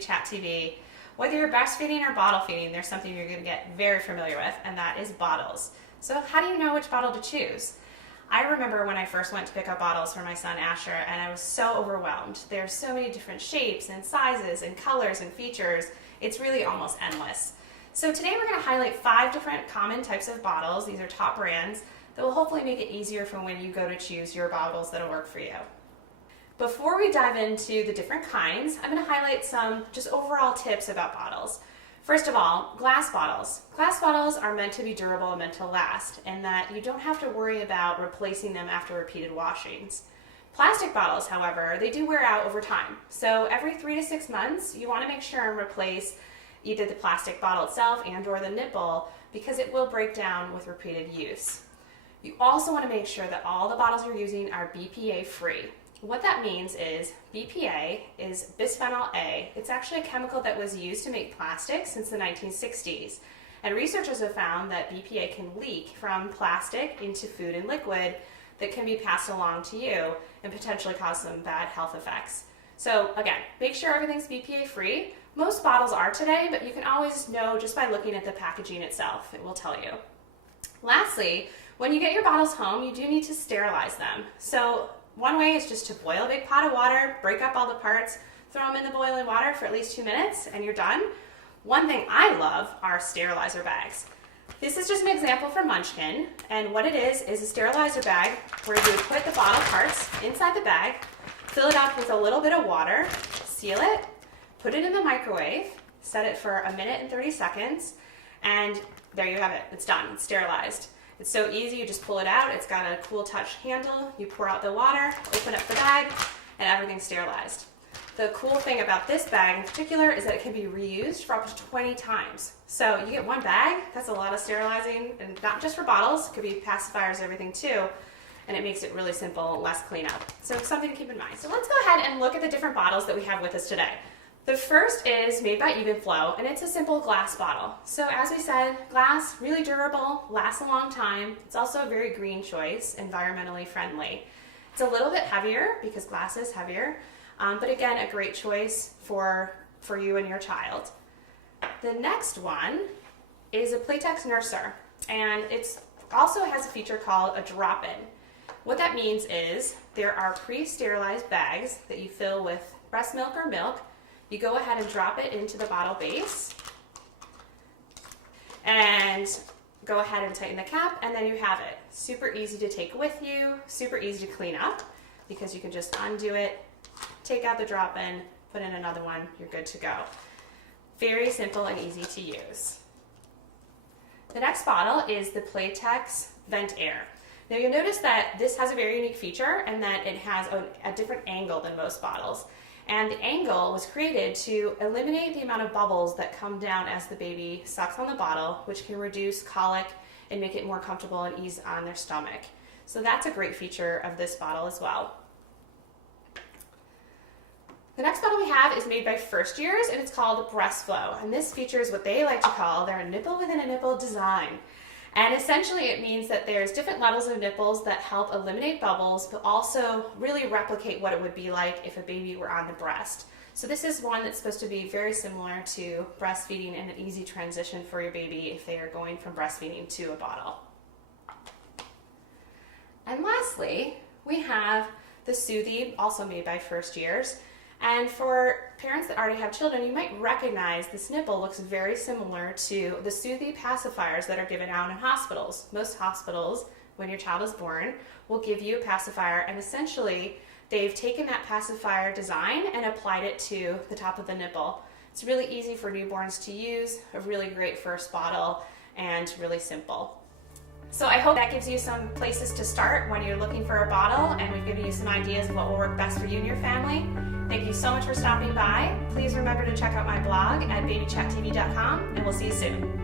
BabyChatTV. Whether you're breastfeeding or bottle feeding, there's something you're going to get very familiar with, and that is bottles. So how do you know which bottle to choose? I remember when I first went to pick up bottles for my son Asher, and I was so overwhelmed. There's so many different shapes and sizes and colors and features. It's really almost endless. So today we're going to highlight 5 different common types of bottles. These are top brands that will hopefully make it easier for when you go to choose your bottles that'll work for you. Before we dive into the different kinds, I'm going to highlight some just overall tips about bottles. First of all, glass bottles. Glass bottles are meant to be durable and meant to last, and that you don't have to worry about replacing them after repeated washings. Plastic bottles, however, they do wear out over time. So every 3 to 6 months, you want to make sure and replace either the plastic bottle itself and or the nipple, because it will break down with repeated use. You also want to make sure that all the bottles you're using are BPA free. What that means is BPA is bisphenol A. It's actually a chemical that was used to make plastic since the 1960s. And researchers have found that BPA can leak from plastic into food and liquid that can be passed along to you and potentially cause some bad health effects. So again, make sure everything's BPA free. Most bottles are today, but you can always know just by looking at the packaging itself. It will tell you. Lastly, when you get your bottles home, you do need to sterilize them. So one way is just to boil a big pot of water, break up all the parts, throw them in the boiling water for at least 2 minutes, and you're done. One thing I love are sterilizer bags. This is just an example from Munchkin, and what it is a sterilizer bag where you would put the bottle parts inside the bag, fill it up with a little bit of water, seal it, put it in the microwave, set it for 1 minute and 30 seconds, and there you have it. It's done. It's sterilized. It's so easy. You just pull it out. It's got a cool touch handle. You pour out the water, open up the bag, and everything's sterilized. The cool thing about this bag in particular is that it can be reused for up to 20 times. So you get one bag, that's a lot of sterilizing, and not just for bottles, it could be pacifiers, everything too, and it makes it really simple, less cleanup. So it's something to keep in mind. So let's go ahead and look at the different bottles that we have with us today. The first is made by Even Flow, and it's a simple glass bottle. So as we said, glass, really durable, lasts a long time. It's also a very green choice, environmentally friendly. It's a little bit heavier because glass is heavier, but again, a great choice for you and your child. The next one is a Playtex Nurser, and it also has a feature called a drop-in. What that means is there are pre-sterilized bags that you fill with breast milk or milk. You go ahead and drop it into the bottle base and go ahead and tighten the cap, and then you have it. Super easy to take with you, super easy to clean up because you can just undo it, take out the drop-in, put in another one, you're good to go. Very simple and easy to use. The next bottle is the Playtex Vent Air. Now you'll notice that this has a very unique feature and that it has a different angle than most bottles. And the angle was created to eliminate the amount of bubbles that come down as the baby sucks on the bottle, which can reduce colic and make it more comfortable and ease on their stomach. So that's a great feature of this bottle as well. The next bottle we have is made by First Years, and it's called Breast Flow. And this features what they like to call their nipple within a nipple design. And essentially it means that there's different levels of nipples that help eliminate bubbles, but also really replicate what it would be like if a baby were on the breast. So this is one that's supposed to be very similar to breastfeeding and an easy transition for your baby if they are going from breastfeeding to a bottle. And lastly, we have the Soothie, also made by First Years. And for parents that already have children, you might recognize this nipple looks very similar to the Soothie pacifiers that are given out in hospitals. Most hospitals, when your child is born, will give you a pacifier, and essentially they've taken that pacifier design and applied it to the top of the nipple. It's really easy for newborns to use, a really great first bottle, and really simple. So I hope that gives you some places to start when you're looking for a bottle, and we've given you some ideas of what will work best for you and your family. Thank you so much for stopping by. Please remember to check out my blog at BabyChatTV.com, and we'll see you soon.